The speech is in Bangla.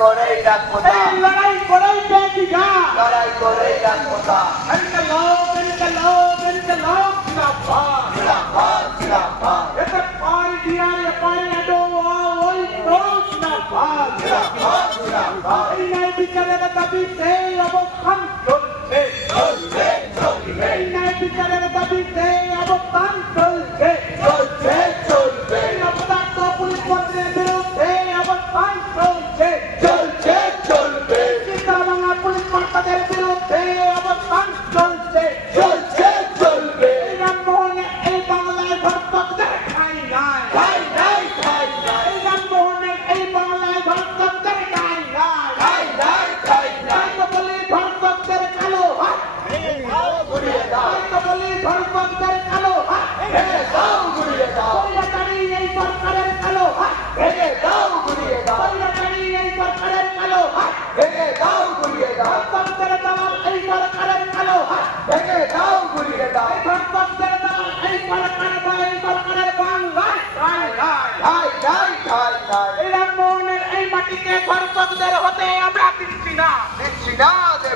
করেই রাখব লড়াই করেই যা। লড়াই করেই রাখব লাও মেনকে লাও মেনকে লাও জিন্দাবাদ জিন্দাবাদ জিন্দাবাদ এতে পাই দিয়ার পাই এডো ওই তো জিন্দাবাদ জিন্দাবাদ জিন্দাবাদ এই ন্যায় বিচারের দাবিতে অবস্থান চলছে। চলছে চলবে এই ন্যায় বিচারের দাবিতে অবস্থান চলছে চলছে। বলি ভক্তদের কালো হাত ভেঙে দাও ঘুরিয়ে দাও। পরিবারী এই সরকারের কালো হাত ভেঙে দাও ঘুরিয়ে দাও। পরিবারী এই সরকারের কালো হাত ভেঙে দাও ঘুরিয়ে দাও। ভক্তদের দেওয়া এই সরকারের কালো হাত ভেঙে দাও ঘুরিয়ে দাও। ভক্তদের দেওয়া এই সরকার বা এই সরকারের ঠাঁই নাই খাই নাই খাই নাই। এই রামমোহনের এই মাটিকে ভক্তদের হতে আমরা দিচ্ছি না। দিচ্ছি না